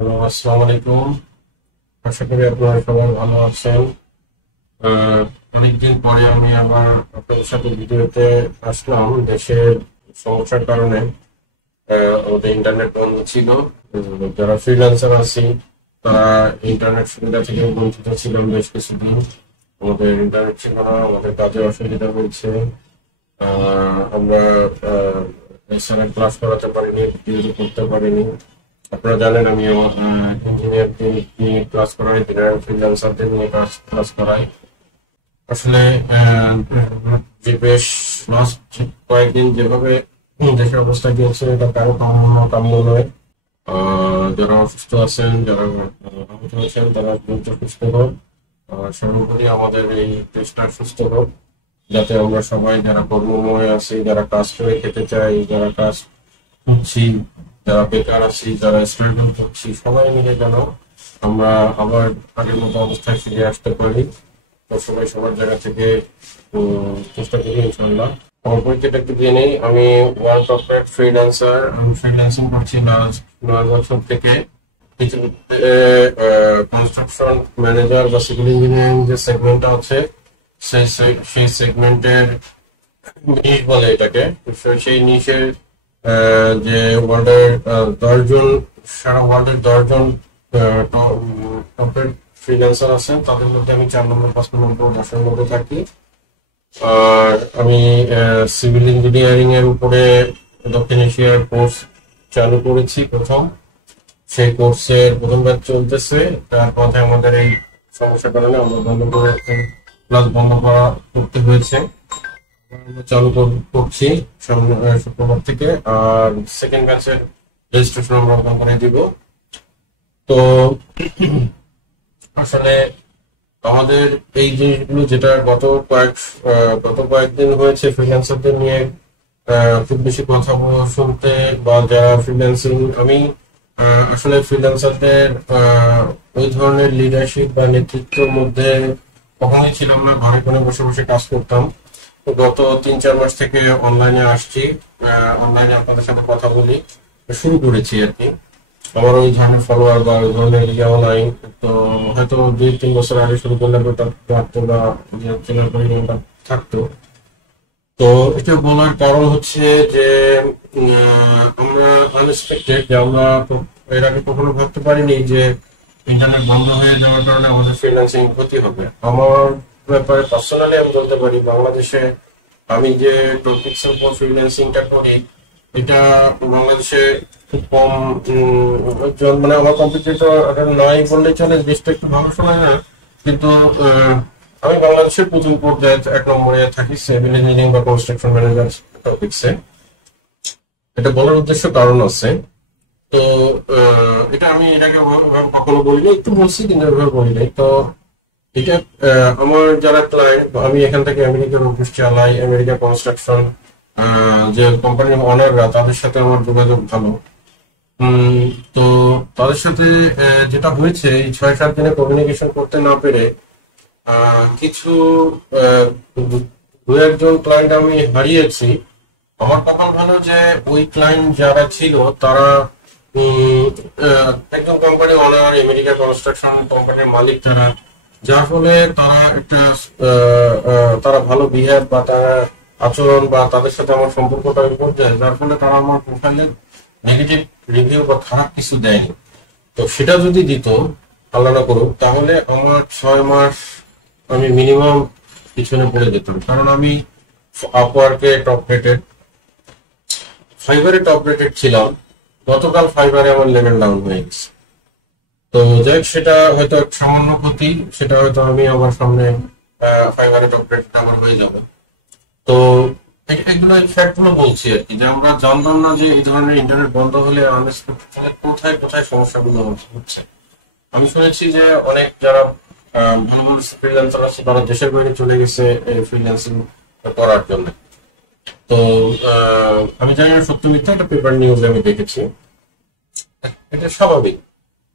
Hello, আসসালামু আলাইকুম। আশা করি আপনারা সবাই ভালো আছেন। অনেকদিন পরে আমি আবার আপনাদের সাথে ভিডিওতে আসলাম। দেশের সমস্যার কারণে আমাদের ইন্টারনেট বন্ধ ছিল। যারা ফ্রিল্যান্সার আছি তারা ইন্টারনেট সুবিধা থেকে বঞ্চিত ছিলাম বেশ কিছুদিন। আমাদের ইন্টারনেট ছিল না, আমাদের কাজে অসুবিধা হয়েছে। আমরা লেসনের ক্লাস করাতে পারিনি, ভিডিও করতে পারিনি। আপনারা জানেন আমি ইঞ্জিনিয়ারদের নিয়ে ক্লাস করাই, জেনারেল ফ্রিল্যান্সারদের নিয়ে ক্লাস করাই। আসলে যে বেশ লাস্ট কয়েকদিন যেভাবে দেশের অবস্থা গিয়েছে এটা কারো কাম্য নয়। যারা অসুস্থ আছেন, যারা আহত হয়েছেন তারা দ্রুত সুস্থ হোক। সর্বোপরি আমাদের এই দেশটা সুস্থ হোক, যাতে আমরা সবাই যারা কর্মময় আছি, যারা কাজ করে খেতে চাই, যারা কাজ করছি, যারা বেকার আছি, যারা স্ট্রাগল করছি, সবাই মিলে যেন আমরা আবার আগের মতো অবস্থায় ফিরে আসতে পারি। তো সবাই সবার জায়গা থেকে চেষ্টা করি ইনশাল্লাহ। আমার পরিচয়টা একটু দিয়ে নেই। আমি ওয়ার্ল্ড কর্পোরেট ফ্রিল্যান্সার। আমি ফ্রিল্যান্সিং করছি লাস্ট 9 বছর থেকে। পৃথিবীতে কনস্ট্রাকশন ম্যানেজার বা সিভিল ইঞ্জিনিয়ারিং যে সেগমেন্টটা আছে সেই সেগমেন্টের নিশ বলে এটাকে। সেই নিশের যে ওয়ার্ল্ডের 10 জন, সারা ওয়ার্ল্ডের 10 জন কর্পোরেট ফ্রিল্যান্সার আছেন, তাদের মধ্যে আমি 4 নম্বর 5 নম্বর 10-এর মধ্যে থাকি। আর আমি সিভিল ইঞ্জিনিয়ারিং এর উপরে দক্ষিণ এশিয়ার কোর্স চালু করেছি প্রথম। সেই কোর্সের প্রথম ব্যাচ চলতেছে। তার পথে আমাদের এই সমস্যার কারণে আমরা ক্লাস বন্ধ করতে হয়েছে। আমরা চালু করছি শুক্রবার থেকে। আর সেকেন্ড ব্যাচের রেজিস্ট্রেশন আমরা ওপেন করে দিব। তো আসলে আমাদের এই জিনিসগুলো যেটা গত কয়েকদিন হয়েছে ফ্রিল্যান্সারদের নিয়ে খুব বেশি কথা শুনতে, বা যারা ফ্রিল্যান্সিং, আমি আসলে ফ্রিল্যান্সারদের ওই ধরনের লিডারশিপ বা নেতৃত্বের মধ্যে কখনোই ছিলাম না। ঘরে কোনো বসে বসে কাজ করতাম। তো গত 3-4 মাস থেকে অনলাইনে আসছি, অনলাইনে আপনাদের সাথে কথা বলি শুরু করেছি আর কি। আমার ওই ধরনের ফলোয়ার বা ওই ধরনের ইয়াও নাই। তো হয়তো 2-3 বছর আগে শুরু করলে ওটা থাকতো না, চেনার পরিমাণটা থাকতো। তো এটা বলার কারণ হচ্ছে যে আমরা আনএক্সপেক্টেড, যে আমরা এর আগে কখনো ভাবতে পারিনি যে ইন্টারনেট বন্ধ হয়ে যাওয়ার কারণে আমাদের ফ্রিল্যান্সিং ক্ষতি হবে। আমার ব্যাপারে পার্সোনালি আমি বলতে পারি, বাংলাদেশে আমি যে টপিক্সের উপর ফ্রিল্যান্সিংটা করি, এটা বাংলাদেশে খুব কম মানে আমার কম্পিটিটর নাই বললেই চলে। দেশটা একটু ভালো শোনায় না, কিন্তু আমি বাংলাদেশের প্রথম পর্যায়ে 1 নম্বরে থাকি সিভিল ইঞ্জিনিয়ারিং বা কনস্ট্রাকশন ম্যানেজার টপিক্সে। এটা বলার উদ্দেশ্য কারণ আছে। তো এটা আমি এটাকে কখনো বলিনি, একটু বলছি কিন্তু এভাবে বলি নাই। তো এটা আমার যারা ক্লায়েন্ট, আমি এখান থেকে আমেরিকার অফিস চালাই, আমেরিকা কনস্ট্রাকশন যে কোম্পানির অনাররা, তাদের সাথে আমার যোগাযোগ ভালো। তো তাদের সাথে যেটা হয়েছে, এই 6-7 দিনে কমিউনিকেশন করতে না পেরে কিছু আহ, দু-একজন ক্লায়েন্ট আমি হারিয়েছি। আমার কপাল ভালো যে ওই ক্লায়েন্ট যারা ছিল তারা উম, একজন কোম্পানি ওনার, আমেরিকা কনস্ট্রাকশন কোম্পানির মালিক তারা, যার ফলে তারা একটা তারা ভালো বিহেভ বা তারা আচরণ বা তাদের সাথে আমার সম্পর্কটা ওই পর্যায়ে, যার ফলে তারা আমার প্রোফাইলে নেগেটিভ রিভিউ বা খারাপ কিছু দেয়নি। তো সেটা যদি দিত, আল্লাহ না করুক, তাহলে আমার 6 মাস আমি মিনিমাম পিছনে পড়ে যেতাম। কারণ আমি আপওয়ার্কে টপ রেটেড, ফাইবারে টপ রেটেড ছিলাম। গতকাল ফাইবারে আমার লেভেল ডাউন হয়ে গেছে। তো যাই হোক, সেটা হয়তো এক সামান্য ক্ষতি, সেটা হয়তো আমি আমার সামনে ফাইবারে টপ রেটেড আমার হয়ে যাবে। তো এগুলো ফ্যাক্ট গুলো বলছি আর কি, যে আমরা জানতাম না যে এই ধরনের ইন্টারনেট বন্ধ হলে আনএক্সপেক্টেড কোথায় কোথায় সমস্যাগুলো হচ্ছে। আমি শুনেছি যে অনেক যারা ভালো ভালো ফ্রিল্যান্সার আছে তারা দেশের বাইরে চলে গেছে ফ্রিল্যান্সিং করার জন্য। তো আমি জানি না সত্য মিথ্যা, একটা পেপার নিউজে আমি দেখেছি। এটা স্বাভাবিক।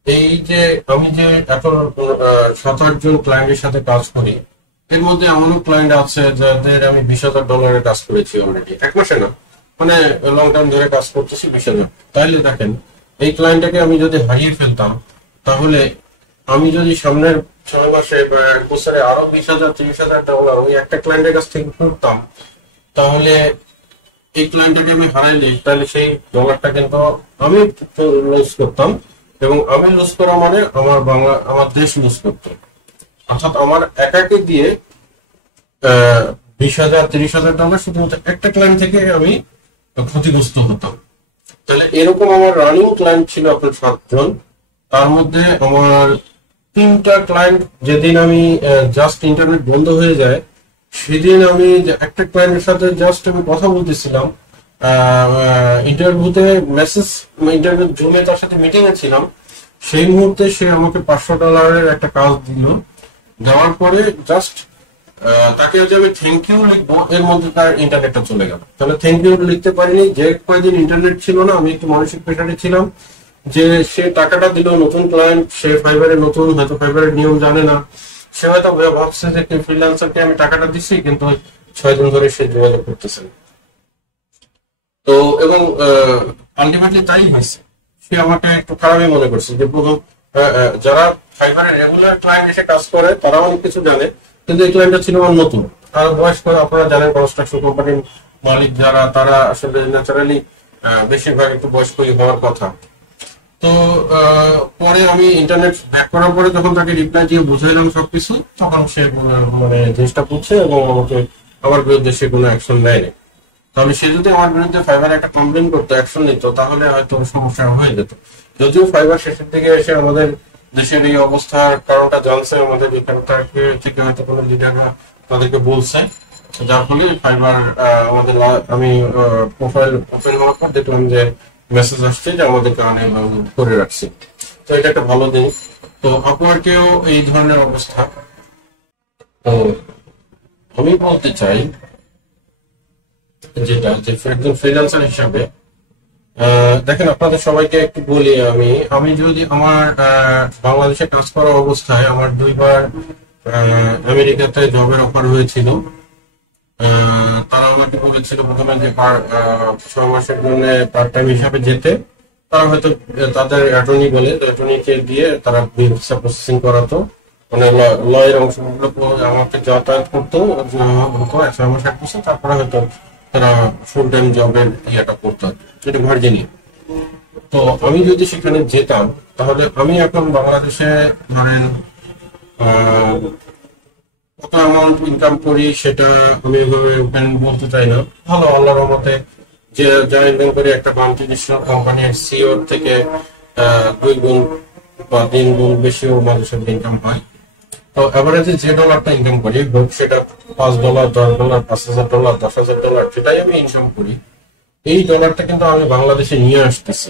এই যে আমি যে এখন 7-8 জন ক্লায়েন্টের সাথে কাজ করি, এর মধ্যে এমনও ক্লায়েন্ট আছে যাদের আমি $20,000 কাজ করেছি অলরেডি, 1 মাসে না, মানে লং টার্ম ধরে কাজ করতেছি 20,000। তাইলে দেখেন এই ক্লায়েন্টটাকে আমি যদি হারিয়ে ফেলতাম, তাহলে আমি যদি সামনের 6 মাসে বা 1 বছরে আরো 20,000 30,000 ডলার ওই একটা ক্লায়েন্টের কাছ থেকে করতাম, তাহলে এই ক্লায়েন্টটাকে আমি হারাইলে তাহলে সেই ডলারটা কিন্তু আমি লস করতাম, এবং আমি লস করা মানে আমার দেশ লস করতো। অর্থাৎ আমার একাকে দিয়ে 20,000 30,000 ডলার শুধুমাত্র একটা ক্লায়েন্ট থেকে আমি ক্ষতিগ্রস্ত হতাম। তাহলে এরকম আমার রানিং ক্লায়েন্ট ছিল আপনার 7 জন। তার মধ্যে আমার 3টা ক্লায়েন্ট, যেদিন আমি জাস্ট ইন্টারনেট বন্ধ হয়ে যায় সেদিন আমি একটা ক্লায়েন্টের সাথে জাস্ট আমি কথা বলতেছিলাম, ইন্টারভিউতে মেসেজ, ইন্টারভিউ জুমে তার সাথে মিটিং এ ছিলাম, সেই মুহূর্তে সে আমাকে $500 একটা কাজ দিল। দেওয়ার পরে জাস্ট তাকে যে আমি থ্যাংক ইউ লিখবো, এর মধ্যে তার ইন্টারনেটটা চলে গেল। তাহলে থ্যাংক ইউ লিখতে পারিনি, যে কয়েকদিন ইন্টারনেট ছিল না, আমি একটু মানসিক প্রেশারে ছিলাম যে সে টাকাটা দিল, নতুন ক্লায়েন্ট, সে ফাইবারে নতুন, হয়তো ফাইবারের নিয়ম জানে না, সে হয়তো ভাবছে যে ফ্রিল্যান্সারকে আমি টাকাটা দিচ্ছি, কিন্তু 6 দিন ধরে সে যোগাযোগ করতেছে। তো এবং আলটিমেটলি তাই হয়েছে, সে আমাকে একটু খারাপই মনে করছে যে প্রথম যারা ফাইবারের রেগুলার ক্লায়েন্ট এসে কাজ করে তারা অনেক কিছু জানে, কিন্তু এই ক্লায়েন্টটা ছিল আমার নতুন। আর বয়স্ক, আপনারা জানেন কনস্ট্রাকশন কোম্পানির মালিক যারা, তারা আসলে ন্যাচারালি বেশিরভাগ একটু বয়স্কই হওয়ার কথা। তো পরে আমি ইন্টারনেট ব্যাক করার পরে যখন তাকে রিপ্লাই দিয়ে বুঝাইলাম সবকিছু, তখন সে মানে জিনিসটা বুঝছে এবং আমাকে, আমার বিরুদ্ধে সে কোনো অ্যাকশন নেয়নি। তাহলে সে যদি আমার বিরুদ্ধে ফাইবার একটা কমপ্লেন করতো, অ্যাকশন নিত, তাহলে হয়তো সমস্যা হয়ে যেত। যদিও ফাইবার শেষের দিকে এসে আমাদের দেশের এই অবস্থার কারণটা জানছে, আমাদের থেকে হয়তো কোনো লিডাররা তাদেরকে বলছে, যার ফলে ফাইবার আমাদের আমি প্রোফাইল ওপেন হওয়ার পর দেখলাম যে মেসেজ আসছে যে আমাদের কারণে করে রাখছি। তো এটা একটা ভালো দিন। তো আপনাকেও এই ধরনের অবস্থা। তো আমি বলতে চাই যেটা, যে একজন ফ্রিল্যান্সার হিসাবে দেখেন, আপনাদের সবাইকে একটু বলি, আমি যদি আমার বাংলাদেশে কাজ করা অবস্থায় আমার 2বার আমেরিকাতে জবের অফার হয়েছিল। তারা আমাকে বলেছিল প্রথমে যে 6 মাসের জন্য পার্ট টাইম হিসাবে যেতে। তারা হয়তো তাদের অ্যাটর্নি বলে, অ্যাটর্নিকে দিয়ে তারা ভিসা প্রসেসিং করাতো, মানে লয়ের অংশগুলো আমাকে যাতায়াত করতো হতো 6 মাস 1 বছর, তারপরে হয়তো তারা ফুল টাইম জবের ইয়েটা করতো, সেটা ভার্জিনিয়া। তো আমি যদি সেখানে যেতাম, তাহলে আমি এখন বাংলাদেশে ধরেন কত অ্যামাউন্ট ইনকাম করি সেটা আমি বলতে চাই না। ভালো, আল্লাহর রহমতে যে যা ইনকাম করি, একটা মাল্টিনেশনাল কোম্পানির সিও থেকে 2 গুণ বা 3 গুণ বেশিও মাঝে সাথে ইনকাম হয়। তো এভারেজে যে ডলারটা ইনকাম করি, হোক সেটা $5, $10, $5,000, $10,000, সেটাই আমি ইনকাম করি, এই ডলারটা কিন্তু আমি বাংলাদেশে নিয়ে আসতেছি,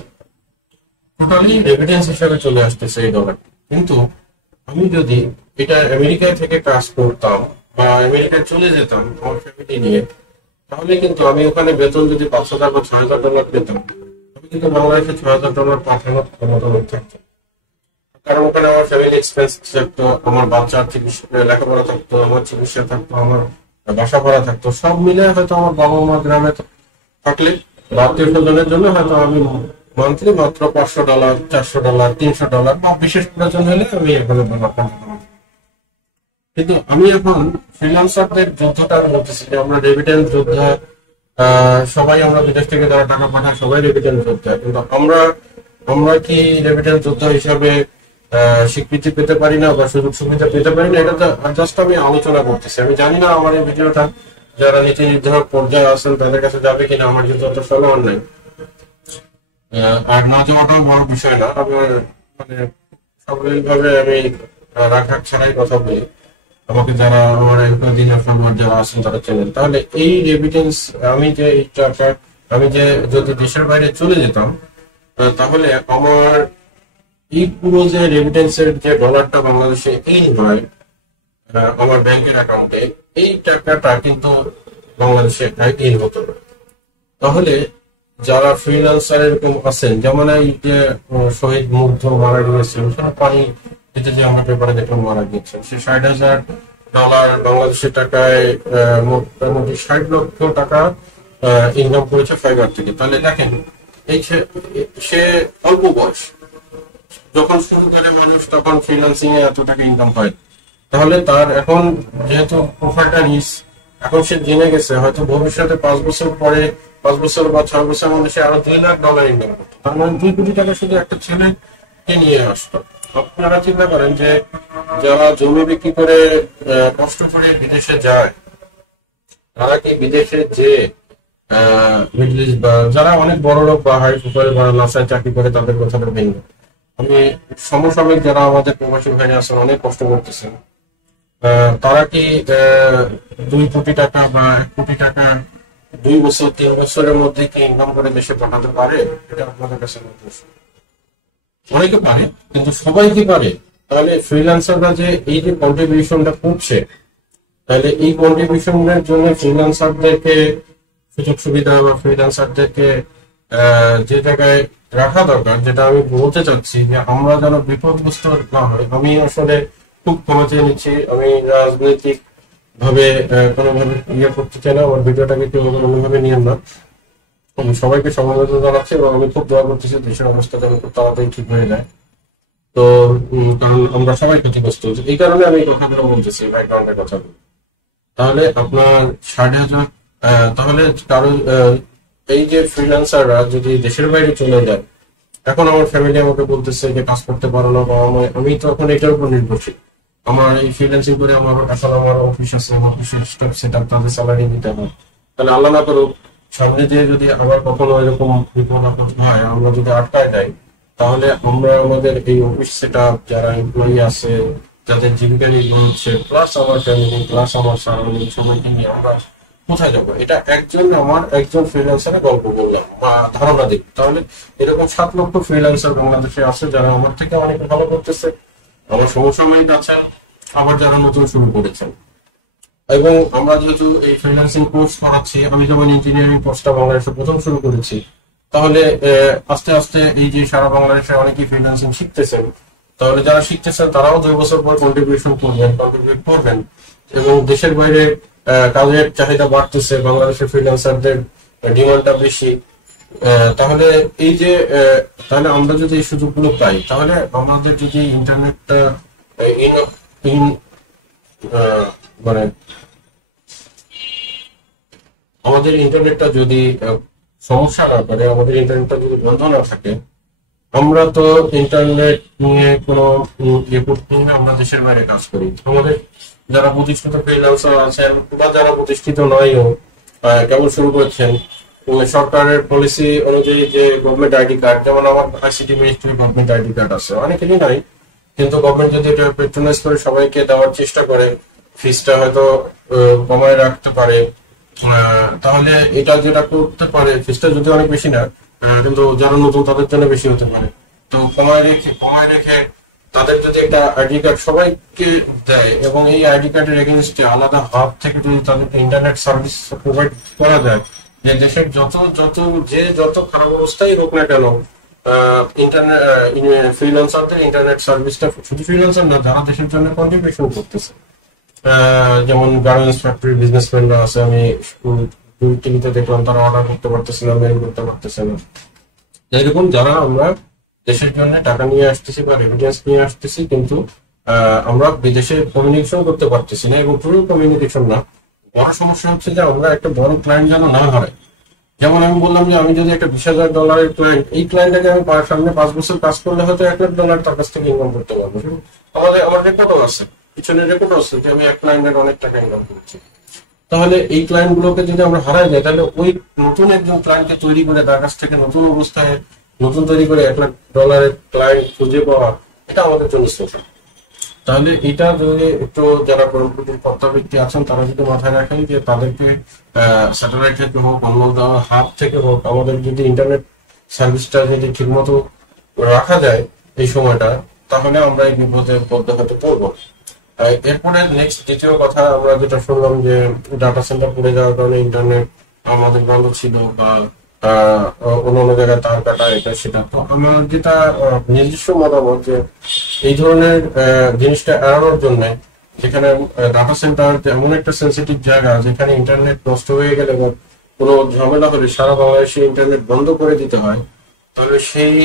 টোটালি রেমিটেন্স হিসাবে চলে আসতেছে এই ডলার। কিন্তু আমি যদি এটা আমেরিকায় থেকে কাজ করতাম বা আমেরিকায় চলে যেতাম আমার ফ্যামিলি নিয়ে, তাহলে কিন্তু আমি ওখানে বেতন যদি $5,000 বা $6,000 পেতাম, আমি কিন্তু বাংলাদেশে $6,000 পাঠানোর ক্ষমতা থাকতো। কারণ ওখানে আমার ফ্যামিলি এক্সপেন্স থাকতো, আমার বাচ্চার চিকিৎসা, লেখাপড়া থাকতো, আমার চিকিৎসা থাকতো, আমার বাসা ভাড়া থাকতো, সব মিলে হয়তো আমার বাবা মা গ্রামে থাকলে আত্মীয় স্বজনের জন্য হয়তো আমি মান্থলি মাত্র $500, $400, $300 বা বিশেষ প্রয়োজন হলে আমি এখানে পাঠাতাম। কিন্তু আমি এখন ফ্রিল্যান্সারদের যুদ্ধটা আমি বলতেছি যে আমরা রেমিটেন্স যোদ্ধা, সবাই আমরা বিদেশ থেকে যারা টাকা পাঠায় সবাই রেমিটেন্স যোদ্ধা, কিন্তু আমরা কি রেমিটেন্স যোদ্ধা হিসাবে স্বীকৃতি পেতে পারি না বা সুযোগ সুবিধা পেতে পারি না? এটা জাস্ট আমি আলোচনা করতেছি। আমি জানি না আমার এই ভিডিওটা যারা নীতি নির্ধারক পর্যায়ে আছেন তাদের কাছে যাবে কিনা, আমার যেহেতু অত ফলোয়ার নাই। আর না যাওয়াটাও বড় বিষয় না, আমি মানে সাবলীলভাবে আমি রাখা ছাড়াই কথা বলি। আমাকে যারা আমার দিনের ফলোয়ার যারা আছেন তারা চেনেন। তাহলে এই রেমিটেন্স, আমি যে এই টাকা, আমি যে যদি দেশের বাইরে চলে যেতাম, তাহলে আমার এই পুরো যে রেমিটেন্সের যে ডলারটা বাংলাদেশে ইন হয় আমার ব্যাংকের অ্যাকাউন্টে, এই টাকাটা কিন্তু বাংলাদেশে ইন হতো না। তাহলে যারা ফ্রিল্যান্সার এরকম আছেন, যেমন এই যে শহীদ মুগ্ধ মারা গিয়েছেন, পানি দিতে যে আমরা পেপারে দেখলাম মারা গিয়েছেন, সে $60,000 বাংলাদেশের টাকায় মোটামুটি 60 লক্ষ টাকা ইনকাম করেছে ফাইবার থেকে। তাহলে দেখেন এই সে অল্প বয়স যখন শুরু করে মানুষ তখন ফ্রিল্যান্সিং এ এত টাকা ইনকাম হয়, তাহলে তার এখন যেহেতু প্রোফাইলটা রিচ, এখন সে জেনে গেছে হয়তো ভবিষ্যতে 5 বছর পরে, 5 বছর বা 6 বছর মধ্যে সে আরো $2 লাখ ইনকাম করতো, তার মানে 2 কোটি টাকা শুধু একটা ছেলেকে নিয়ে আসতো। আপনারা চিন্তা করেন যে যারা জমি বিক্রি করে কষ্ট করে বিদেশে যায়, তারা কি বিদেশে যে মিডল ইস্ট বা যারা অনেক বড় লোক বা হাই প্রোফাইল বা নাসায় চাকরি করে তাদের কথাটা ভিন্ন। আমি সমসাময়িক যারা আমাদের প্রবাসী ভাইরা আছেন অনেক কষ্ট করতেছেন, তারা কি 2 কোটি টাকা বা 1 কোটি টাকা 2 বছর 3 বছরের মধ্যে কি ইনকাম করে দেশে পাঠাতে পারে? এটা আপনাদের কাছে প্রশ্ন। অনেকে পারে, কিন্তু সবাই কি পারে? তাহলে ফ্রিল্যান্সাররা যে এই যে কন্ট্রিবিউশনটা করছে, তাহলে এই কন্ট্রিবিউশনের জন্য ফ্রিল্যান্সারদেরকে সুযোগ সুবিধা বা ফ্রিল্যান্সারদেরকে যে জায়গায় রাখা দরকার, যেটা আমি বলতে চাচ্ছি যে আমরা যেন বিপদগ্রস্ত না হয়। আমি আসলে খুব ক্ষমা চেয়ে নিচ্ছি, আমি রাজনৈতিক ভাবে কোনোভাবে ইয়ে করতে চাই না, আমার ভিডিওটাকে কেউ কোনোভাবে নিয়েন না। আমি সবাইকে সমবেদনা জানাচ্ছি এবং আমি খুব দোয়া করতেছি দেশের অবস্থা যেন খুব তাড়াতাড়ি ঠিক হয়ে যায়। তো কারণ আমরা সবাই ক্ষতিগ্রস্ত হচ্ছি, এই কারণে আমি এই কথাগুলো বলতেছি, ব্যাকগ্রাউন্ডের কথাগুলো। তাহলে আপনার 60,000, তাহলে কারো এই যে ফ্রিল্যান্সাররা যদি দেশের বাইরে চলে যায়, এখন আমার ফ্যামিলি আমাকে বলতেছে যে কাজ করতে পারো না, বা আমি তো এখন এটার উপর নির্ভরশীল। আমার এই ফ্রিল্যান্সিং করে আমার এখন আমার অফিস আছে, অফিসের স্টাফ সেট আপ, তাদের স্যালারি দিতে হয়। তাহলে আল্লাহ না করুক সামনে দিয়ে যদি আবার কখনো এরকম বিপদ আপদ হয়, আমরা যদি আটকায় যাই, তাহলে আমরা আমাদের এই অফিস সেট আপ, যারা এমপ্লয়ি আছে, যাদের জীবিকা নির্ভর হচ্ছে, প্লাস আমার ফ্যামিলি, প্লাস আমার সারাউন্ডিং, সবাইকে নিয়ে আমরা কোথায় যাবো? এটা একজন ফ্রিল্যান্সারের গল্প বললাম বা ধারণা দিই। তাহলে এরকম 7 লক্ষ ফ্রিল্যান্সার বাংলাদেশে আছে যারা আমার থেকে অনেক ভালো করতেছে, আমার সমসাময়িক আছেন, আবার যারা নতুন শুরু করেছেন। এবং আমরা যেহেতু এই ফ্রিল্যান্সিং কোর্স করাচ্ছি, আমি যেমন ইঞ্জিনিয়ারিং কোর্সটা বাংলাদেশে প্রথম শুরু করেছি, তাহলে আস্তে আস্তে এই যে সারা বাংলাদেশে অনেকেই ফ্রিল্যান্সিং শিখতেছেন, তাহলে যারা শিখতেছেন তারাও 2 বছর পর কন্ট্রিবিউট করবেন এবং দেশের বাইরে কাজের চাহিদা বাড়তেছে, বাংলাদেশের ফ্রিল্যান্সারদের ডিমান্ডটা বেশি। তাহলে এই যে তাহলে আমরা যদি এই সুযোগগুলো পাই, তাহলে আমাদের যদি ইন্টারনেটটা মানে আমাদের ইন্টারনেটটা যদি সমস্যা না করে, আমাদের ইন্টারনেটটা যদি বন্ধ না থাকে, আমরা তো ইন্টারনেট নিয়ে কোনো ইয়ে করতে হলে আমরা দেশের বাইরে কাজ করি। আমাদের যারা প্রতিষ্ঠিত ফ্রিল্যান্সার আছেন বা যারা প্রতিষ্ঠিত নয়ও, কেমন শুরু করছেন, সরকারের পলিসি অনুযায়ী যে গভর্নমেন্ট আইডি কার্ড, যেমন আমার ICT ministry government ID card আছে, অনেকেরই নাই, কিন্তু গভর্নমেন্ট যদি এটা পেট্রোনাইজ করে সবাইকে দেওয়ার চেষ্টা করে, ফিসটা হয়তো কমায় রাখতে পারে, তাহলে এটা যেটা করতে পারে, ফিসটা যদি অনেক বেশি না, কিন্তু যারা নতুন তাদের জন্য বেশি হতে পারে, তো কমায় রেখে তাদের যদি একটা আইডি কার্ড সবাইকে দেয় এবং এই আইডি কার্ডের এগেনস্টে আলাদা হাব থেকে যদি তাদেরকে ইন্টারনেট সার্ভিস প্রোভাইড করা যায়, যে দেশের যত খারাপ অবস্থায় হোক না কেন, ইন্টারনেট ফ্রিল্যান্সারদের ইন্টারনেট সার্ভিসটা, শুধু ফ্রিল্যান্সার না, যারা দেশের জন্য কন্ট্রিবিউশন করতেছে, যেমন গার্মেন্টস ফ্যাক্টরি বিজনেসম্যানরা আছে, আমি টিভিতে দেখলাম তারা অর্ডার করতে পারতেছে না, মেল করতে পারতেছে না। এরকম যারা আমরা দেশের জন্য টাকা নিয়ে আসতেছি বা রেমিটেন্স নিয়ে আসতেছি, কিন্তু আমরা বিদেশে কমিউনিকেশন করতে পারতেছি না, এবং পুরো কমিউনিকেশন না, বড় সমস্যা হচ্ছে যে আমরা একটা বড় ক্লায়েন্ট যেন না হয়। যেমন আমি বললাম যে আমি যদি একটা $20,000 ক্লায়েন্ট, এই ক্লায়েন্টটাকে আমি সামনে 5 বছর কাজ করলে হয়তো $1 লাখ তার কাছ থেকে ইনকাম করতে পারবো। আমার রেকর্ডও আছে, পিছনের রেকর্ডও আছে যে আমি এক ক্লায়েন্টের অনেক টাকা ইনকাম করছি। তাহলে এই ক্লায়েন্ট গুলোকে যদি আমরা হারাই যাই, তাহলে ওই নতুন একজন ক্লায়েন্টকে তৈরি করে তার কাছ থেকে নতুন অবস্থায় নতুন তৈরি করে $1 লাখ ক্লায়েন্ট খুঁজে পাওয়া, এটা আমাদের জন্য সোশ্যাল। তাহলে এটা যদি একটু যারা কর্মপতির কর্তা ব্যক্তি আছেন তারা যদি মাথায় রাখেন যে তাদেরকে স্যাটেলাইট থেকে হোক, অন্য হাব থেকে হোক, আমাদের যদি ইন্টারনেট সার্ভিসটা যদি ঠিক মতো রাখা যায় এই সময়টা, তাহলে আমরা এই বিপদের মধ্যে হতে পড়বো। এরপরে নেক্সট দ্বিতীয় কথা আমরা যেটা শুনলাম যে ডাটা সেন্টার পড়ে যাওয়ার কারণে ইন্টারনেট আমাদের বন্ধ ছিল বা অন্য জায়গায় তার কাটা, এটা সেটা। তো আমার যেটা নিজস্ব মতামত যে এই ধরনের জিনিসটা এড়ানোর জন্য, যেখানে ডাটা সেন্টার এমন একটা সেন্সিটিভ জায়গা যেখানে ইন্টারনেট নষ্ট হয়ে গেলে বা কোনো ঝামেলা হলে সারা বাংলাদেশে ইন্টারনেট বন্ধ করে দিতে হয়, তাহলে সেই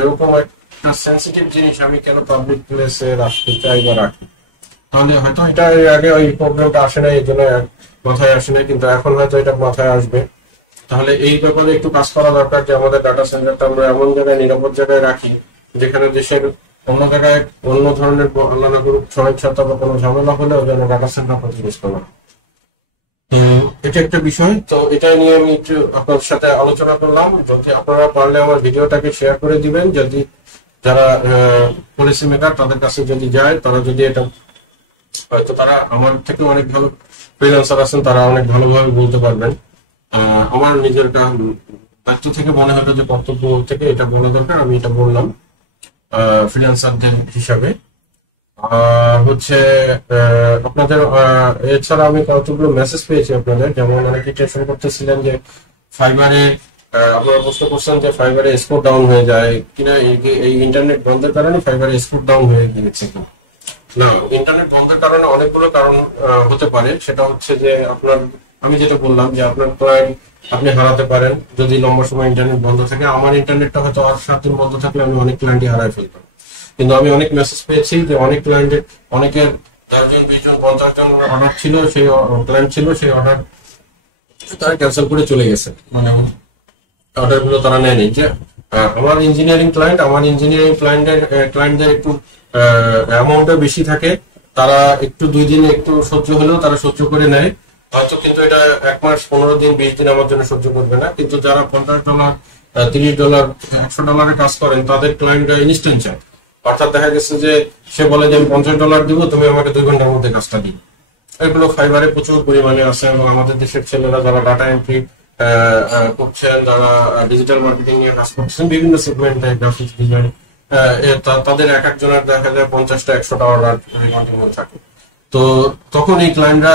এরকম একটা সেন্সিটিভ জিনিস আমি কেন পাবলিক প্লেসে রাখতে চাই বা রাখি? তাহলে হয়তো এটা এর আগে ওই প্রবলেমটা আসে না, এই জন্য মাথায় আসে না, কিন্তু এখন হয়তো এটা মাথায় আসবে। তাহলে এই ব্যাপারে একটু কাজ করা দরকার যে আমাদের ডাটা সেন্টারটা আমরা এমন জায়গায়, নিরাপদ জায়গায় রাখি যেখানে দেশের অন্য জায়গায় অন্য ধরনের আল্লাহ না করুক সহিংসতা বা কোনো ঝামেলা হলেও যেন ডাটা সেন্টার ক্ষতিগ্রস্ত না। তো এটা একটা বিষয়, তো এটা নিয়ে আমি একটু আপনার সাথে আলোচনা করলাম। যদি আপনারা পারলে আমার ভিডিওটাকে শেয়ার করে দিবেন, যদি যারা পলিসি মেকার তাদের কাছে যদি যায়, তারা যদি এটা, হয়তো তারা আমার থেকে অনেক ভালো ফ্রিল্যান্সার আছেন, তারা অনেক ভালোভাবে বলতে পারবেন। আমার নিজের দায়িত্ব থেকে মনে হলো যে কর্তব্য থেকে এটা বলা দরকার, আমি এটা বললাম ফ্রিল্যান্সারদের হিসাবে। হচ্ছে আপনাদের এছাড়া আমি কতগুলো মেসেজ পেয়েছি আপনাদের, যেমন অনেকে টেনশন করতেছিলেন যে ফাইবারে, আপনারা প্রশ্ন করছেন যে ফাইবারে স্কোর ডাউন হয়ে যায় কিনা, এই ইন্টারনেট বন্ধের কারণে ফাইবারে স্কোর ডাউন হয়ে গিয়েছে কিনা। না, ইন্টারনেট বন্ধের কারণে অনেকগুলো কারণ হতে পারে। সেটা হচ্ছে যে আপনার, আমি যেটা বললাম যে আপনার ক্লায়েন্ট আপনি হারাতে পারেন যদি লম্বা সময় ইন্টারনেট বন্ধ থাকে। আমার ইন্টারনেটটা হয়তো 8-7 দিন বন্ধ থাকলে আমি অনেক ক্লায়েন্টই হারাই ফেলতাম, কিন্তু আমি অনেক মেসেজ পেয়েছি যে অনেক ক্লায়েন্টের, অনেকের 10 জন 20 জন 50 জন অর্ডার ছিল, সেই ক্লায়েন্ট ছিল, সেই অর্ডার তারা ক্যান্সেল করে চলে গেছে, মানে অর্ডার গুলো তারা নেয়নি। যে আমার ইঞ্জিনিয়ারিং ক্লায়েন্টদের একটু অ্যামাউন্টটা বেশি থাকে, তারা একটু 2 দিন একটু সহ্য হলেও তারা সহ্য করে নেয় হয়তো, কিন্তু এটা 1 মাস 15 দিন 20 দিন আমার জন্য সহ্য করবে না। কিন্তু যারা $50 $30 $100 কাজ করেন, তাদের ক্লায়েন্টরা ইনস্ট্যান্ট চায়। অর্থাৎ দেখা গেছে যে সে বলে যে আমি $50 দিব, তুমি আমাকে 2 ঘন্টার মধ্যে কাজটা দিই। এগুলো ফাইবারে প্রচুর পরিমাণে আছে, এবং আমাদের দেশের ছেলেরা যারা ডাটা এন্ট্রি করছেন, যারা ডিজিটাল মার্কেটিং নিয়ে কাজ করছেন, বিভিন্ন সেগমেন্টে গ্রাফিক্স ডিজাইন, তাদের এক একজনের দেখা যায় 50টা 100টা অর্ডার কন্টিনিউ থাকে। তো তখন এই ক্লায়েন্টরা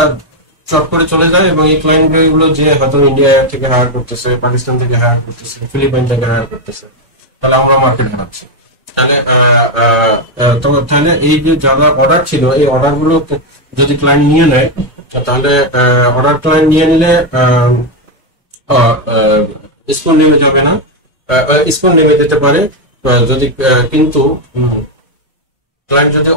চট করে চলে যায়, এবং এই ক্লায়েন্ট গুলো যে হয়তো ইন্ডিয়া থেকে হায়ার করতেছে, পাকিস্তান থেকে হায়ার করতেছে, ফিলিপাইন থেকে হায়ার করতেছে, তাহলে আমরা মার্কেট হারাচ্ছি। তাহলে এই যে যারা অর্ডার ছিল, এই অর্ডার গুলো যদি ক্লায়েন্ট নিয়ে নেয়, তাহলে অর্ডার ক্লায়েন্ট নিয়ে নিলে স্কোর নেমে যাবে না, স্কোর নেমে যেতে পারে যদি, কিন্তু ক্লায়েন্ট যদি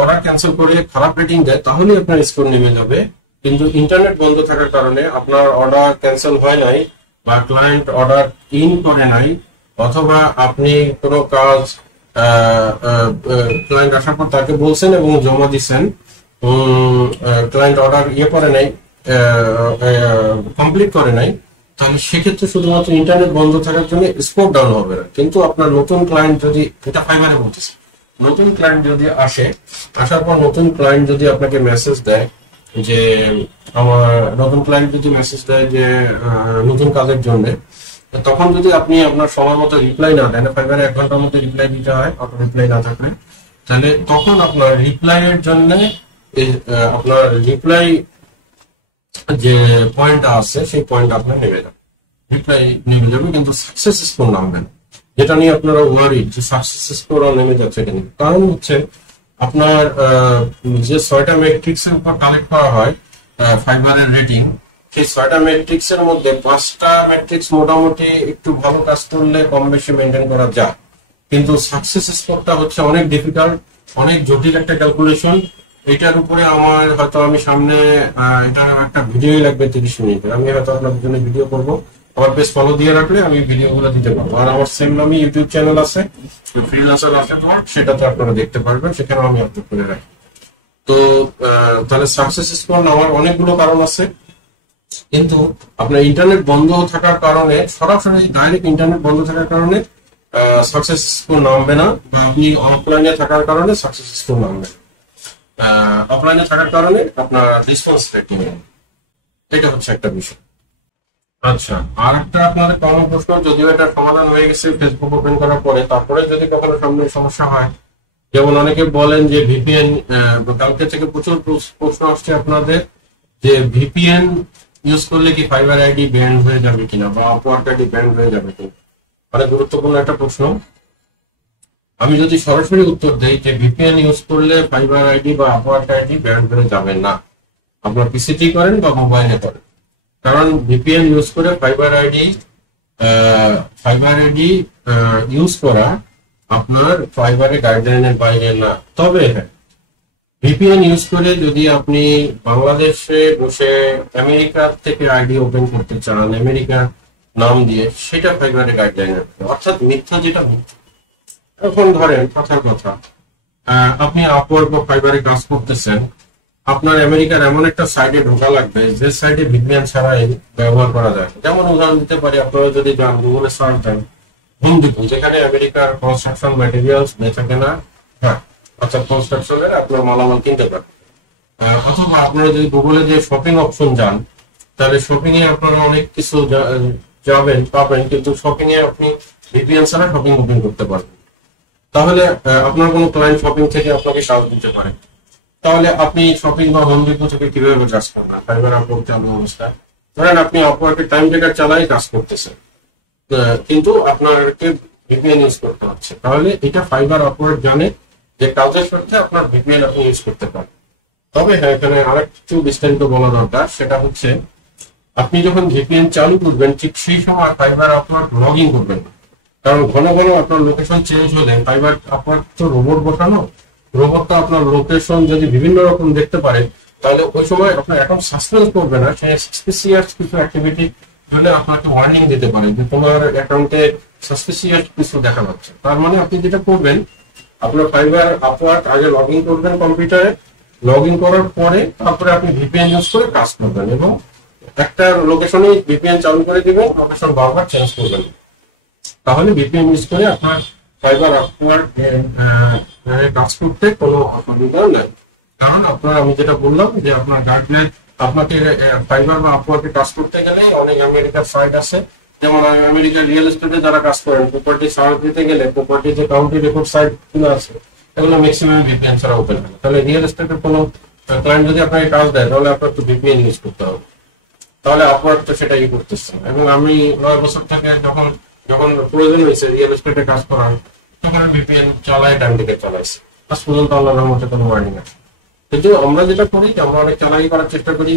অর্ডার ক্যান্সেল করে খারাপ রেটিং দেয়, তাহলে আপনার স্কোর নেমে যাবে। কিন্তু ইন্টারনেট বন্ধ থাকার কারণে আপনার অর্ডার ক্যান্সেল হয় নাই, বা ক্লায়েন্ট অর্ডার ইন করে নাই, অথবা আপনি কোনো কাজ ক্লায়েন্ট আসার পর তাকে বলছেন এবং জমা দিচ্ছেন, ক্লায়েন্ট অর্ডার করে নাই, কমপ্লিট করে নাই, তাহলে সেক্ষেত্রে শুধুমাত্র ইন্টারনেট বন্ধ থাকার জন্য স্কোর ডাউন হবে না। কিন্তু আপনার নতুন ক্লায়েন্ট যদি, এটা ফাইবারে বলতেছে, নতুন ক্লায়েন্ট যদি আসার পর নতুন ক্লায়েন্ট যদি আপনাকে মেসেজ দেয় যে যে নতুন কাজের জন্য, তখন যদি আপনি আপনার সময় মতো রিপ্লাই না দেন, ফাইবারে 1 ঘন্টার মধ্যে রিপ্লাই দিতে হয়, অটো রিপ্লাই না থাকলে, তাহলে তখন আপনার রিপ্লাইয়ের জন্য আপনার রিপ্লাই যে পয়েন্টটা আছে সেই পয়েন্ট আপনার নেমে যাবে, কিন্তু সাকসেস স্কোর নামবে না। যেটা নিয়ে আপনারা ওয়ারিড যে সাকসেস স্কোর নেমে যাচ্ছে, এটা নিয়ে কারণ হচ্ছে আপনার যে 6টা ম্যাট্রিক্স এর উপর কালেক্ট করা হয় ফাইবারের রেটিং, সেই 6টা ম্যাট্রিক্স এর মধ্যে 5টা ম্যাট্রিক্স মোটামুটি একটু ভালো কাজ করলে কম বেশি মেনটেন করা যায়, কিন্তু সাকসেস স্কোরটা হচ্ছে অনেক ডিফিকাল্ট, অনেক জটিল একটা ক্যালকুলেশন। এটার উপরে আমার হয়তো আমি সামনে এটা একটা ভিডিও লাগবে 30 মিনিটের, আমি হয়তো আপনাদের জন্য ভিডিও করবো। আমার পেজ ফলো দিয়ে রাখলে আমি ভিডিও গুলো দিতে পারবো। আর আমার সেম নামে ইউটিউব চ্যানেল আছে, ফ্রিল্যান্সার আছে, সেটাতে আপনারা দেখতে পারবেন, সেখানেও আমি আপলোড করে রাখি। তো তাহলে সাকসেস স্কোর আমার অনেকগুলো কারণ আছে, কিন্তু আপনার ইন্টারনেট বন্ধ থাকার কারণে, সরাসরি ডাইরেক্ট ইন্টারনেট বন্ধ থাকার কারণে সাকসেস স্কোর নামবে না, বা আপনি অফলাইনে থাকার কারণে সাকসেস স্কোর নামবে না। অফলাইনে থাকার কারণে আপনার রেসপন্স রেট নেবে, এটা হচ্ছে একটা বিষয়। আচ্ছা, আর একটা আপনাদের কমন প্রশ্ন, যদিও এটা সমাধান হয়ে গেছে ফেসবুক ওপেন করার পরে, তারপরে যদি কখনো সামনে সমস্যা হয়, যেমন অনেকে বলেন যে ভিপিএন, কালকে থেকে প্রচুর প্রশ্ন আসছে আপনাদের যে ভিপিএন ইউজ করলে কি ফাইবার আইডি ব্যান্ড হয়ে যাবে কিনা, বা আপওয়ার্ক আইডি ব্যান্ড হয়ে যাবে কিনা, অনেক গুরুত্বপূর্ণ একটা প্রশ্ন। আমি যদি সরাসরি উত্তর দেই যে ভিপিএন ইউজ করলে ফাইবার আইডি বা আপওয়ার্ক আইডি ব্যান্ড হয়ে যাবে না, আপনার পিসিটি করেন বা মোবাইলে করেন, কারণ ভিপিএন ইউজ করে ফাইবার আইডি ইউজ করা আপনার ফাইবারের গাইডলাইনের বাইরে না। তবে হ্যাঁ, ভিপিএন ইউজ করে যদি আপনি বাংলাদেশে বসে আমেরিকা থেকে আইডি ওপেন করতে চান আমেরিকার নাম দিয়ে, সেটা ফাইবারের গাইডলাইনের, অর্থাৎ মিথ্যা যেটা মিথ্যা। এখন ধরেন কথার কথা, আপনি আপওয়ার্ক বা ফাইবারে কাজ করতেছেন, আপনার আমেরিকার এমন একটা সাইটে ঢোকা লাগবে যে সাইটে ভিপিএন ছাড়াই ব্যবহার করা যায়। যেমন উদাহরণ দিতে পারি, আপনারা যদি যান গুগলে সার্চ দেন হোম ডিপো, যেখানে আমেরিকার কনস্ট্রাকশন ম্যাটেরিয়ালস বেচা কেনা, হ্যাঁ অর্থাৎ কনস্ট্রাকশনের আপনার মালামাল কিনতে পারেন। অথবা আপনারা যদি গুগলে যে শপিং অপশন যান, তাহলে শপিং এ আপনারা অনেক কিছু পাবেন, কিন্তু শপিং এ আপনি ভিপিএন ছাড়া শপিং ওপেন করতে পারবেন। তাহলে আপনার কোনো ক্লায়েন্ট শপিং থেকে আপনাকে কাজ দিতে পারে, তাহলে আপনি শপিং বা হোম ডিপো থেকে কিভাবে কাজ করবেন ফাইবার আপলোড চালু অবস্থায়? ধরেন আপনি আপওয়ার্কের টাইম ট্রেকার চালাই কাজ করতেছেন, কিন্তু আপনাকে ভিপিএন ইউজ করতে হচ্ছে, তাহলে এটা ফাইবার আপওয়ার্ক জানে যে কাজের সাথে আপনার ভিপিএন আপনি ইউজ করতে পারেন। তবে হ্যাঁ, এখানে আরেকটু বিস্তারিত বলা দরকার, সেটা হচ্ছে আপনি যখন ভিপিএন চালু করবেন ঠিক সেই সময় ফাইবার আপওয়ার্ক লগ ইন করবেন না। কারণ ঘন ঘন আপনার লোকেশন চেঞ্জ হলে ফাইবার আপওয়ার্ক তো রোবট বসানো, রোবটটা আপনার লোকেশন যদি বিভিন্ন রকম দেখতে পারে, তাহলে ওই সময় আপনার অ্যাকাউন্ট সাসপেন্ড করবে না, সে সাসপিসিয়াস কিছু অ্যাক্টিভিটি হলে আপনাকে ওয়ার্নিং দিতে পারে যে তোমার অ্যাকাউন্টে সাসপিসিয়াস কিছু দেখা যাচ্ছে। তার মানে আপনি যেটা করবেন, আপনার ফাইবার আপওয়ার্ক আগে লগ ইন করবেন কম্পিউটারে, লগ ইন করার পরে তারপরে আপনি ভিপিএন ইউজ করে কাজ করবেন এবং একটা লোকেশনে ভিপিএন চালু করে দিবেন, লোকেশন বারবার চেঞ্জ করবেন। তাহলে ভিপিএন ইউজ করে আপনার ফাইবার আপওয়ার্ক কাজ করতে কোনো অসুবিধা নেই। কারণ আমি যেটা বললাম যে আপনার গাইডলাইন, আপনাকে ফাইবার বা আপওয়ার্কে কাজ করতে গেলে অনেক আমেরিকার সাইট আছে, যেমন আমেরিকার রিয়েল এস্টেটে যারা কাজ করেন, প্রপার্টি সার্চ দিতে গেলে প্রপার্টি যে কাউন্টি রেকর্ড সাইট গুলো আছে এগুলো ম্যাক্সিমাম ভিপিএন ছাড়া ওপেন হয়। তাহলে রিয়েল এস্টেটের কোনো ক্লায়েন্ট যদি আপনাকে কাজ দেয়, তাহলে আপনার তো ভিপিএন ইউজ করতে হবে। তাহলে আপওয়ার্ক তো সেটাই করতেছে। এবং আমি 9 বছর থেকে যখন প্রয়োজন হয়েছে রিয়েল এস্টেটে কাজ করার, তখন ভিপিএন চালাই, ডান দিকে চালাইছি, আজ পর্যন্ত আল্লাহর মধ্যে কোনো ওয়ার্নিং আছে। কিন্তু আমরা যেটা করি, আমরা অনেক চালাকি করার চেষ্টা করি,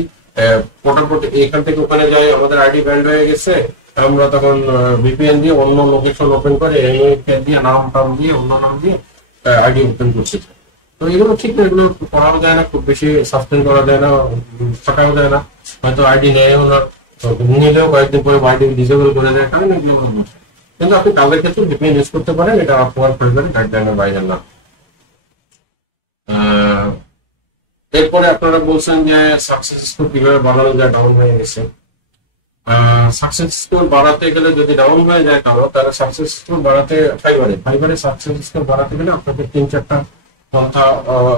পটাপট এখান থেকে ওখানে যাই, আমাদের আইডি ব্যান্ড হয়ে গেছে, আমরা তখন ভিপিএন দিয়ে অন্য লোকেশন ওপেন করে দিয়ে নাম দিয়ে অন্য নাম দিয়ে আইডি ওপেন করতে চাই। তো এগুলো ঠিক না, এগুলো করাও যায় না, খুব বেশি সাসপেন্ড করা যায় না, থাকাও যায় না, হয়তো আইডি নেয়ও না, নিলেও কয়েকদিন পরে আইডি ডিসেবল করে দেয়, কারণ এগুলো বসে। কিন্তু আপনি কাজের ক্ষেত্রে ভিপিএন ইউজ করতে পারেন, এটা আপনার পরিবারের গাইডলাইনের বাইরে না। এরপরে আপনারা বলছেন যে সাকসেস স্কোর কিভাবে বাড়ানো যায়, ডাউন হয়ে গেছে। সাকসেস স্কোর বাড়াতে গেলে যদি ডাউন হয়ে যায় তাহলে সাকসেস স্কোর বাড়াতে ফাইবারে সাকসেস স্কোর বাড়াতে গেলে আপনাকে 3-4টা পন্থা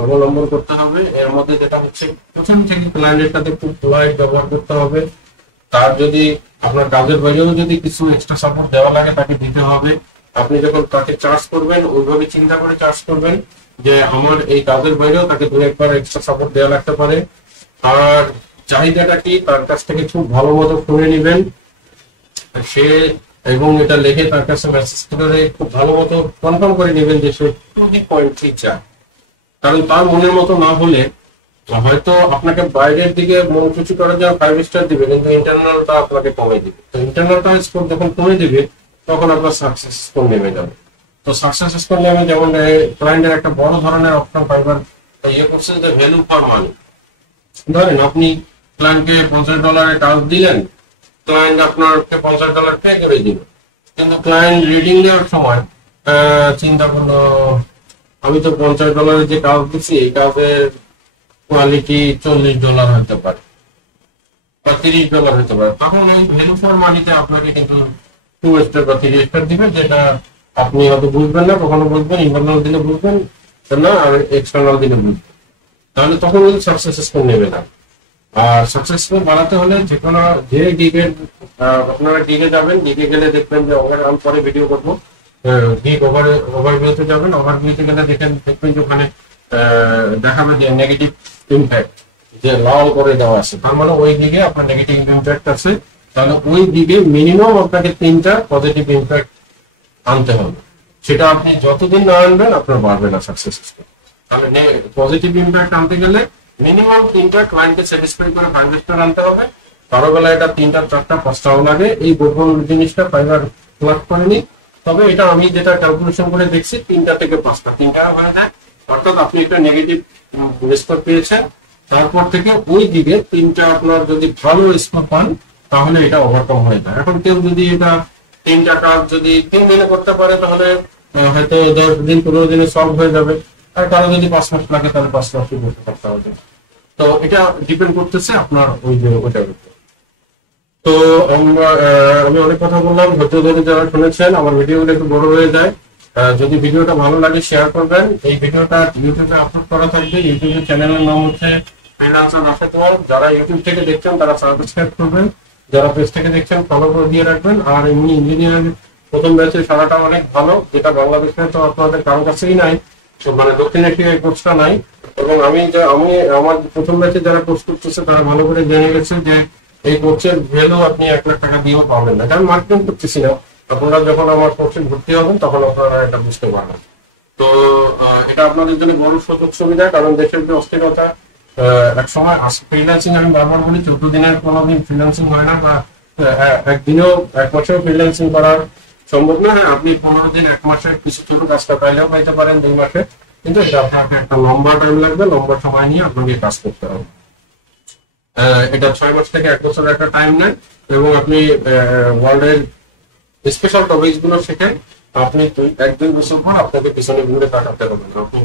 অবলম্বন করতে হবে। এর মধ্যে যেটা হচ্ছে, প্রথম থেকে ক্লায়েন্টের সাথে খুব পোলাইট ব্যবহার করতে হবে। তার যদি আপনার কাজের বাইরেও যদি কিছু এক্সট্রা সাপোর্ট দেওয়া লাগে তাকে দিতে হবে। আপনি যখন তাকে চার্জ করবেন ওইভাবে চিন্তা করে চার্জ করবেন যে আমার এই কাজের বাইরেও তাকে 2-1 বার এক্সট্রা সাপোর্ট দেওয়া লাগতে পারে। আর চাহিদাটা কি তার কাছ থেকে খুব ভালো মতো শুনে নেবেন সে, এবং এটা লিখে তার কাছে মেসেজ করে খুব ভালো মতো কনফার্ম করে নেবেন যে সে পয়েন্ট ঠিক চায়। কারণ তার মনের মতো না হলে হয়তো আপনাকে বাইরের দিকে মন খুশি করার জন্য 5 স্টার দিবে, কিন্তু ইন্টারনালটা আপনাকে কমে দিবে। তো ইন্টারনালটা স্কোর যখন কমে দিবে তখন আপনার সাকসেস স্কোর নেমে যাবে। তো সাকসেস স্কোর নেমে, যেমন ক্লায়েন্টের একটা বড় ধরনের অপশন ফাইবার করছে যে ভ্যালু ফর মানি। ধরেন আপনি ক্লায়েন্টকে $50 কাজ দিলেন, ক্লায়েন্ট আপনাকে $50 পে করে দিল, কিন্তু ক্লায়েন্ট রিডিং দেওয়ার সময় চিন্তা করলো আমি তো $50 যে কাজ দিচ্ছি এই কাজের কোয়ালিটি $40 হতে পারে বা $30 হতে পারে। তখন ওই ভ্যালু ফর মানিতে আপনাকে কিন্তু 2 স্টার বা 3 স্টার দিবে, যেটা আপনি হয়তো বুঝবেন না, কখনো বুঝবেন, ইন্টারনাল দিলে বুঝবেন না, আর এক্সটার্নাল দিলে বুঝবেন। তাহলে তখন ওই সাকসেস স্কোর নেবে না। আর সাকসেস স্কোর বাড়াতে হলে যে গিগের আপনারা গিগে যাবেন, গিগে গেলে দেখবেন যে আমি পরে ভিডিও করবো, গিগ ওভারভিউতে যাবেন, ওভারভিউতে গেলে দেখবেন যে ওখানে দেখাবে যে নেগেটিভ ইম্প্যাক্ট, যে লাল করে দেওয়া আছে, তার মানে ওই দিকে আপনার নেগেটিভ ইম্প্যাক্ট আছে। তাহলে ওই দিকে মিনিমাম আপনাকে 3টা পজিটিভ ইম্প্যাক্ট আনতে হবে। সেটা আপনি যতদিন না আনবেন আপনার বাড়বে না সাকসেস স্কোর। তাহলে পজিটিভ ইম্প্যাক্ট আনতে গেলে মিনিমাম 3টা ক্লায়েন্টকে স্যাটিসফাই করে 5 স্টার আনতে হবে, কারো বেলায় এটা 3টা 4টা 5টাও লাগে। এই গোপন জিনিসটা ফাইবার প্লাগ করেনি, তবে এটা আমি যেটা ক্যালকুলেশন করে দেখছি 3টা থেকে 5টা, 3টা হয়ে যায়। অর্থাৎ আপনি একটা নেগেটিভ স্কোর পেয়েছেন, তারপর থেকে ওই দিকে 3টা আপনার যদি ভালো স্কোর পান তাহলে এটা ওভারকাম হয়ে যায়। এখন কেউ যদি এটা 3টা কাজ যদি 3 দিনে করতে পারে তাহলে হয়তো 10 দিন 15 দিনে সলভ হয়ে যাবে। আর কারো যদি 5 মাস লাগে তাহলে 5 মাস করতে হবে। তো এটা ডিপেন্ড করতেছে আপনার ওই যে ওটার উপর। তো আমি অনেক কথা বললাম, ধৈর্য ধরে যারা শুনেছেন। আমার ভিডিওগুলো একটু বড় হয়ে যায়, যদি ভিডিওটা ভালো লাগে শেয়ার করবেন। এই ভিডিওটা ইউটিউবে আপলোড করা থাকবে। ইউটিউবের চ্যানেলের নাম হচ্ছে ফ্রিল্যান্সার রাশেদ ওয়াল। যারা ইউটিউব থেকে দেখছেন তারা সাবস্ক্রাইব করবেন, যারা পেজ থেকে দেখছেন ফলো করে দিয়ে রাখবেন। আর এমনি ইঞ্জিনিয়ারিং প্রথম ব্যাচের সারাটা অনেক ভালো, যেটা বাংলাদেশে তো আপনাদের কারো কাছেই নাই, মানে দক্ষিণ এশিয়ায় কোর্সটা নাই। এবং আমি আমার প্রথম ব্যাচে যারা কোর্স করতেছে তারা ভালো করে জেনে গেছে যে এই কোর্সের ভ্যালু আপনি 1 লাখ টাকা দিয়েও পাবেন না, কারণ মার্কেটিং করতেছি না। আপনারা যখন আমার কোর্সে ভর্তি হবেন তখন আপনারা এটা বুঝতে পারবেন। তো এটা আপনাদের জন্য বড় সুযোগ সুবিধা, কারণ দেশের যে অস্থিরতা এক সময় ফ্রিল্যান্সিং, আমি বারবার বলি 14 দিনের কোনোদিন ফ্রিল্যান্সিং হয় না, বা একদিনেও 1 মাসেও ফ্রিল্যান্সিং করা সম্ভব না। হ্যাঁ, আপনি 15 দিন 1 মাসে কিছু ছোট কাজটা পাইলেও পাইতে পারেন 2 মাসে, কিন্তু এটা আপনাকে একটা লম্বা টাইম লাগবে, লম্বা সময় নিয়ে আপনাকে কাজ করতে হবে। এটা 6 মাস থেকে 1 বছরের একটা টাইম নেয়, এবং আপনি ওয়ার্ল্ডের স্পেশাল টপিকস গুলো শেখেন। আপনি 1-2 বছর পর আপনাকে পিছনে ঘুরে তাকাতে হবে না, আপনি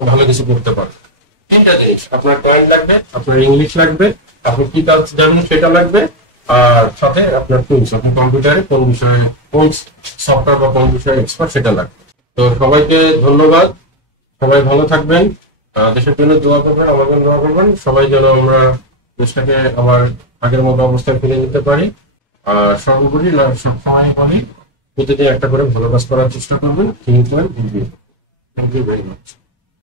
ভালো কিছু করতে পারবেন। 3টা জিনিস, আপনার পয়েন্ট লাগবে, আপনার ইংলিশ লাগবে, আপনি কি কাজ জানেন সেটা লাগবে, আর সাথে আপনার টুলস, আপনি কম্পিউটারে কোন বিষয়ে, কোন সফটওয়্যার বা কোন বিষয়ে এক্সপার্ট সেটা লাগবে। তো সবাইকে ধন্যবাদ, সবাই ভালো থাকবেন, দেশের জন্য দোয়া করবেন, আমার জন্য দোয়া করবেন, সবাই যেন আমরা দেশটাকে আবার আগের মতো অবস্থায় ফিরে যেতে পারি। আর সর্বোপরি সবসময় বলি, প্রতিদিন একটা করে ভালো কাজ করার চেষ্টা করবেন। Thank you very much.